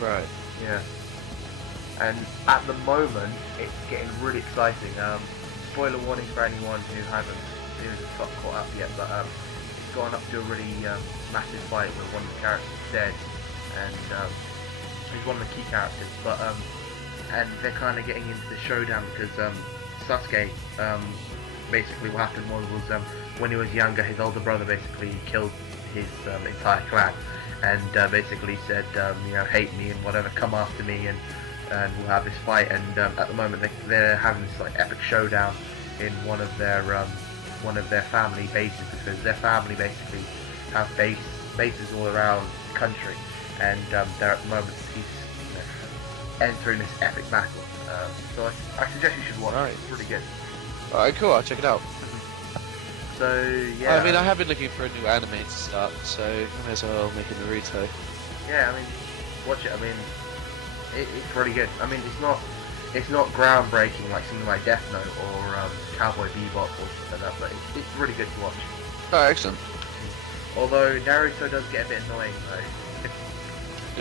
Right. Yeah. And at the moment, it's getting really exciting. Spoiler warning for anyone who hasn't got caught up yet, but it's gone up to a really massive fight where one of the characters is dead, and he's one of the key characters. But and they're kind of getting into the showdown because Sasuke, basically what happened was when he was younger, his older brother basically killed his entire clan, and basically said, hate me and whatever, come after me, and we'll have this fight. And at the moment they're having this like epic showdown in one of their family bases, because their family basically have bases all around the country, and they're at the moment entering this epic battle. So I suggest you should watch it. It's really good. Alright, cool, I'll check it out. So yeah. I mean, I have been looking for a new anime to start, so I may as well make it Naruto. Yeah, I mean, watch it. I mean, it's really good. I mean, it's not groundbreaking like something like Death Note or Cowboy Bebop or something like that, but it's really good to watch. Oh, excellent. Although Naruto does get a bit annoying though.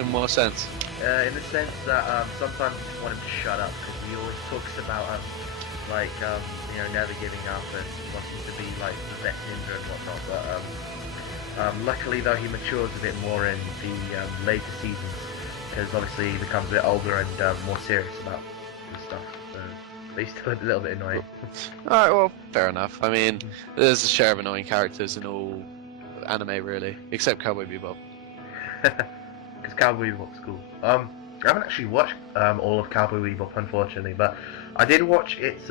In what sense? In the sense that sometimes you just want him to shut up, because he always talks about never giving up and wanting to be like the best ninja and whatnot. But luckily though, he matures a bit more in the later seasons, because obviously he becomes a bit older and more serious about the stuff. So he's still a little bit annoying. Alright, well, fair enough. I mean, there's a share of annoying characters in all anime, really, except Cowboy Bebop. Because Cowboy Bebop's cool. I haven't actually watched all of Cowboy Bebop, unfortunately, but I did watch its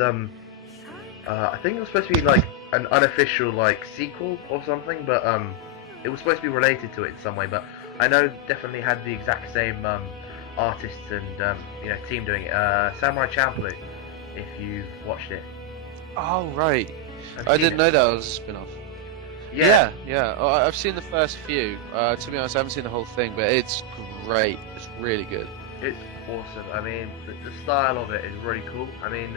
I think it was supposed to be like an unofficial like sequel or something, but it was supposed to be related to it in some way. But I know definitely had the exact same artists and team doing it. Samurai Champloo, if you've watched it. Oh right, I didn't know that was a spin-off. Yeah. I've seen the first few. To be honest, I haven't seen the whole thing, but it's great. It's really good. It's awesome. I mean, the style of it is really cool. I mean,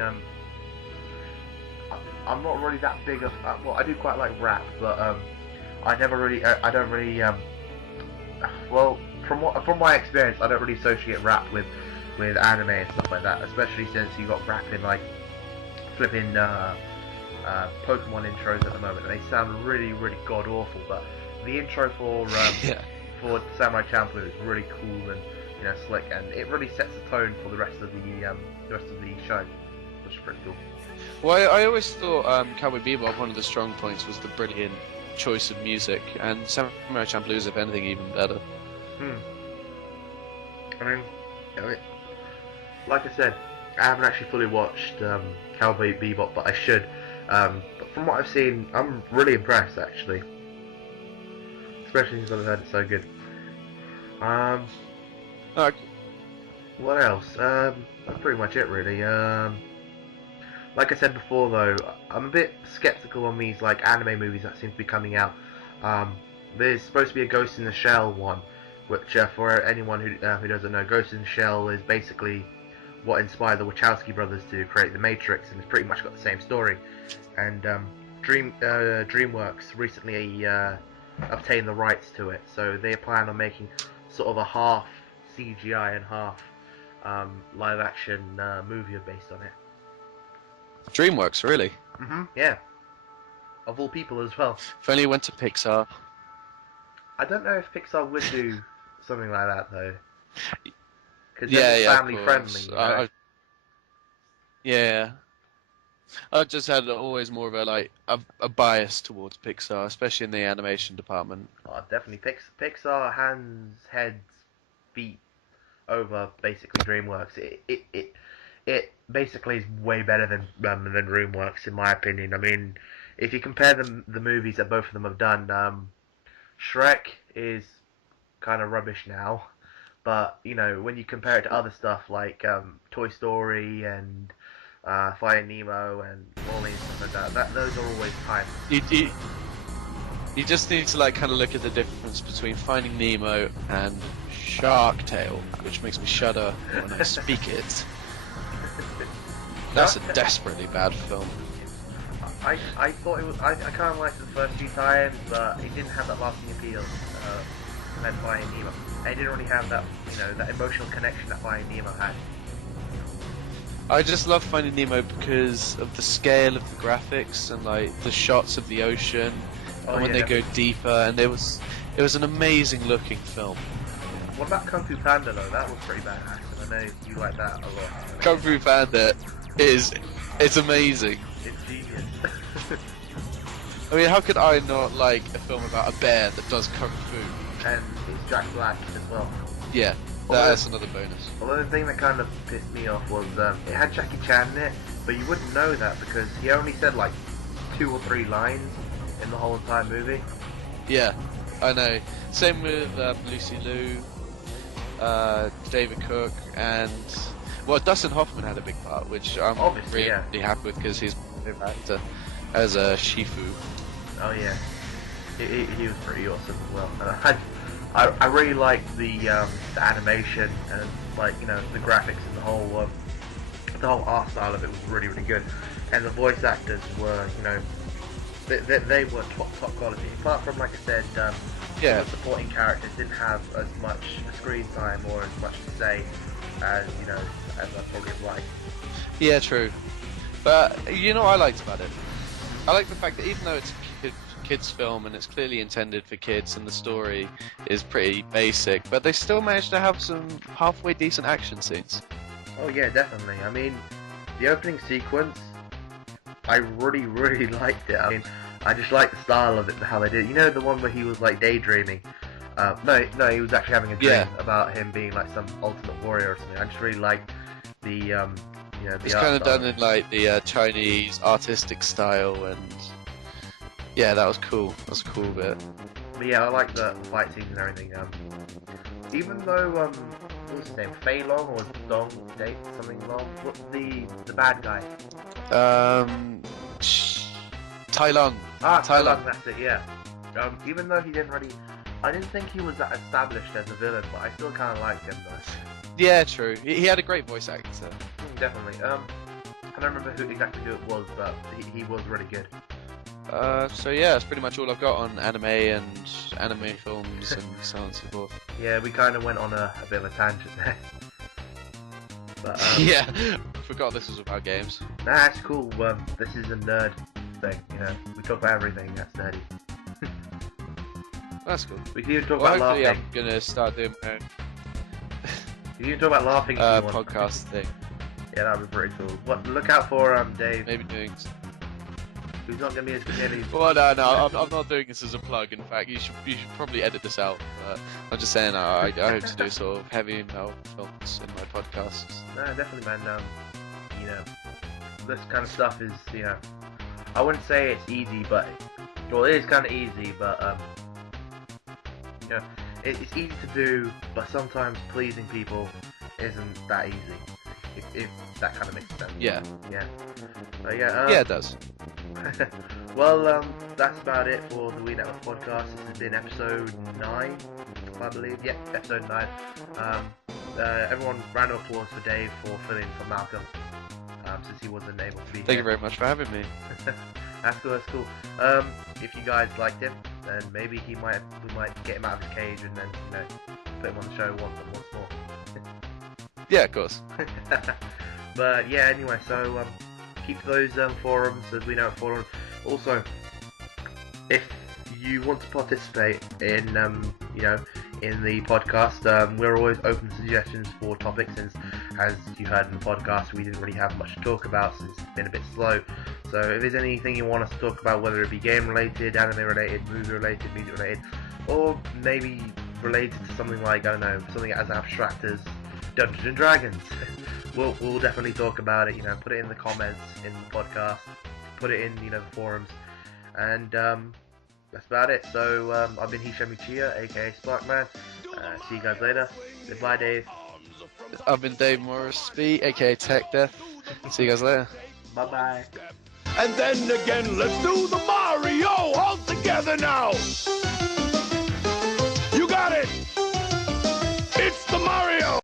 I'm not really that big of well, I do quite like rap, but I don't really well, from my experience, I don't really associate rap with anime and stuff like that, especially since you got rap in like flipping Pokemon intros at the moment, and they sound really god awful. But the intro for Samurai Champloo is really cool and slick, and it really sets the tone for the rest of the show, which is pretty cool. Well, I always thought Cowboy Bebop, one of the strong points was the brilliant choice of music, and Samurai Champloo is, if anything, even better. I mean, like I said, I haven't actually fully watched Cowboy Bebop, but I should. But from what I've seen, I'm really impressed, actually. Especially since I've heard it's so good. What else? That's pretty much it, really. Like I said before, though, I'm a bit skeptical on these like anime movies that seem to be coming out. There's supposed to be a Ghost in the Shell one, which for anyone who doesn't know, Ghost in the Shell is basically what inspired the Wachowski brothers to create The Matrix, and it's pretty much got the same story. And DreamWorks recently obtained the rights to it, so they plan on making sort of a half CGI and half live action movie based on it. DreamWorks, really? Yeah. Of all people as well. If only it went to Pixar. I don't know if Pixar would do something like that, though. Because they're family friendly. Yeah. I've just had always more of a bias towards Pixar, especially in the animation department. Oh, definitely. Pixar heads, feet over basically DreamWorks. It basically is way better than DreamWorks, in my opinion. I mean, if you compare the movies that both of them have done, Shrek is kind of rubbish now, but when you compare it to other stuff like Toy Story and Finding Nemo and Wall-E and stuff like that, those are always timeless. You just need to kind of look at the difference between Finding Nemo and Shark Tale, which makes me shudder when I speak it. That's a desperately bad film. I thought it was. I kind of liked it the first few times, but it didn't have that lasting appeal. compared to Finding Nemo. And it didn't really have that, that emotional connection that Finding Nemo had. I just love Finding Nemo because of the scale of the graphics and like the shots of the ocean, and when they go deeper, and it was an amazing looking film. What about Kung Fu Panda though? That was pretty badass, and I know you like that a lot. Kung Fu Panda it's amazing. It's genius. I mean, how could I not like a film about a bear that does kung fu? And it's Jack Black as well. Yeah, that's another bonus. Although the thing that kind of pissed me off was it had Jackie Chan in it, but you wouldn't know that because he only said like 2 or 3 lines in the whole entire movie. Yeah, I know. Same with Lucy Liu, David Cook, and Dustin Hoffman had a big part, which I'm really happy with because he's my favorite actor as a Shifu. Oh yeah, he was pretty awesome as well. And I really liked the animation and like the graphics and the whole art style of it was really good. And the voice actors were they were top quality. Apart from, like I said, the supporting characters didn't have as much screen time or as much to say as as I probably would like. Yeah, true. But what I liked about it? I like the fact that even though it's a kids film and it's clearly intended for kids and the story is pretty basic, but they still managed to have some halfway decent action scenes. Oh yeah, definitely. I mean, the opening sequence, I really liked it. I mean, I just like the style of it and how they did it. The one where he was like daydreaming. No, he was actually having a dream about him being like some ultimate warrior or something. I just really liked the it's kind of done in like the Chinese artistic style, and yeah, that was cool. That was a cool bit. But yeah, I like the fight scenes and everything. Even though what was his name? Fei Long or Dong Date something Long? What's the bad guy? Tai Lung. Tai Lung, that's it. Yeah. Even though he didn't really, I didn't think he was that established as a villain, but I still kind of liked him though. Yeah, true. He had a great voice actor. Definitely. I don't remember exactly who it was, but he was really good. So yeah, that's pretty much all I've got on anime and anime films and so on and so forth. Yeah, we kind of went on a bit of a tangent there. But, yeah, forgot this was about games. Nah, that's cool. This is a nerd thing, we talk about everything that's nerdy. That's cool. We can even talk about laughing. I'm gonna start doing my own you can talk about laughing podcast thing. Yeah, that'd be pretty cool. Look out for Dave. Maybe doing. Who's not gonna be as good. Well, no, I'm not doing this as a plug. In fact, you should probably edit this out. I'm just saying, I hope to do sort of heavy metal films in my podcasts. No, definitely, man. This kind of stuff is, I wouldn't say it's easy, but it is kind of easy, but it's easy to do, but sometimes pleasing people isn't that easy. If that kind of makes sense. Yeah. Yeah. Yeah, it does. Well, that's about it for the Wii Network Podcast. This has been episode 9, I believe. Yeah, episode 9. Everyone, round of applause for Dave for filling for Malcolm, since he wasn't able to be here. Thank you very much for having me. That's cool. If you guys liked him, then maybe we might get him out of his cage and then put him on the show once more. Yeah, of course. But yeah, anyway, so keep those forums as we know forums. Also, if you want to participate in in the podcast, we're always open to suggestions for topics, since as you heard in the podcast we didn't really have much to talk about since it's been a bit slow. So if there's anything you want us to talk about, whether it be game related, anime related, movie related, music related, or maybe related to something like, I don't know, something as abstract as Dungeons and Dragons, we'll definitely talk about it. Put it in the comments in the podcast, put it in the forums, and that's about it. So I've been Hisham Uchiha, aka Sparkman. See you guys later. Goodbye, Dave. I've been Dave Morrisby, aka Tech Death. See you guys later. Bye bye. And then again, let's do the Mario all together now. You got it. It's the Mario.